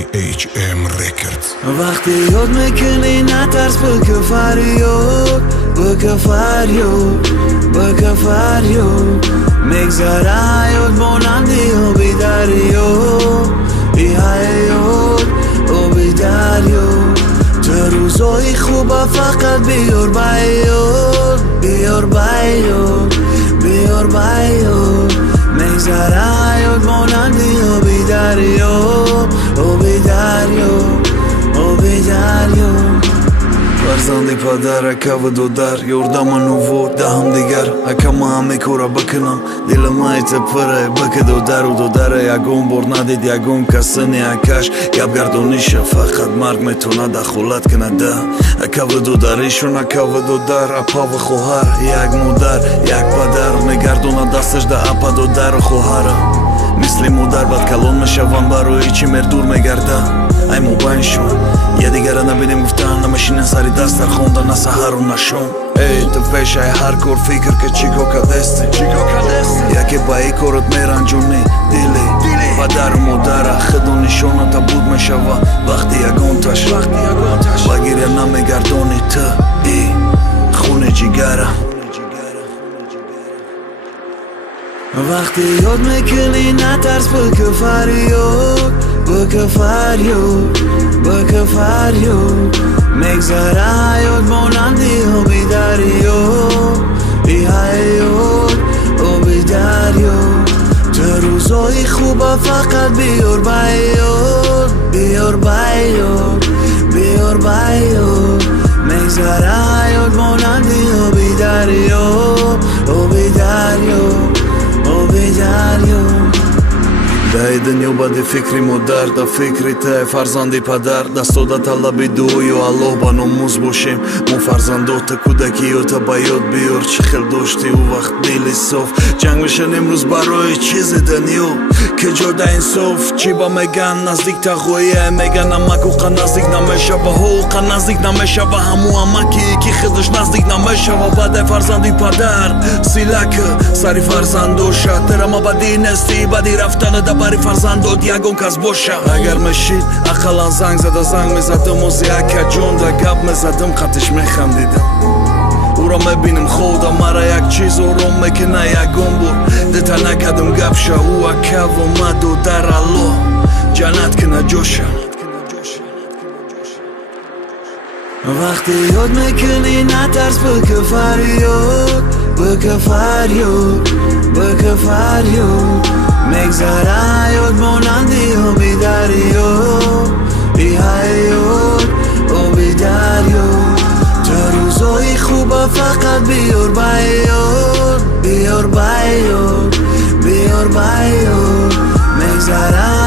AHM Records. وقتی یاد میکنی نترس بکه فریاد، بکه فریاد، بکه فریاد. میگذره حیات مانندی آبی دریا، ای حیات آبی دریا. تو روزای خوبه فقط بیار بیاد، بیار بیاد، بیار بیاد. میگذره حیات مانندی آبی دریا، آبی دریا، آبی دریا. فرزندی پدر اکا و دودر یوردم نوو دهم دیگر اکا ما همه کورا بکنم دل مایت پره بک دودر و دودر یگون بر ندید یگون کسنی اکاش گب گردونیشه فقط مرگ میتونه دخولت کنه ده اکا و دودریشون اکا و دودر اپا و خوهر یک مادر یک پدر میگردونه دستش ده اپا دودر و خوهر مثل مادر بد کلون میشوان برای چی مردور میگرده ای موبین شون یه دیگر نبینیم گفتن نمشینه سری دست در خونده نه سهر و نشون ای تو پیش ای هر کور فکر که چیکو کدستی یکی با ای کورت میرنجونی دیلی پدر و مادر خدو نشونه تا بود میشوه وقتی یگون تش بگیره نمیگردونی تا ای خونه جیگره وقتی یاد میکنی نترس بکه فریاد، بکه فریاد، بکه فریاد. میگذره حیات مانندی آبی دریا، ای حیات آبی دریا. تو روزای خوبه فقط بیار بیاد، بیار بیاد، بیار بیاد. میگذره حیات مانندی آبی دریا، آبی دریا، آبی دریا. دای دنیا بده فکری مادر دا فکری ته فرزندی پدر دستو دا طلبی دوی و الله با نموز باشیم مون فرزندات کودکی و تا بیاد بیار چه خیل داشتی و وقت دیلی صاف جنگ میشن امروز برای چیز دنیا که جا دا انصاف چی با میگن نزدیک تا خویه میگن امک و نزدیک نمیشه با حوق نزدیک نمیشه با همو امکی که خودش نزدیک نمیشه و بعد فرزندی پدر سیلک سری فرزندو شد ترما بدی نستی بدی رفتن دا باری فرزندات یگون کس باشه اگر میشید اقلا زنگ زده زنگ میزدم و زیاکه جون دا گب میزدم خطش میخندیدم او را میبینم خودم مرا یک چیز او رو میکنه یگون بور دیتا نکدم گب شه او اکه و مدو در الله جنت کنه جوشه وقتی یاد میکنی نترس بکه فریاد، بکه فریاد، بکه فریاد. میگذره حیات مانندی آبی دریا، ای حیات آبی دریا. تو روزای خوبه فقط بیار بیاد، بیار بیاد، بیار بیاد. میگذره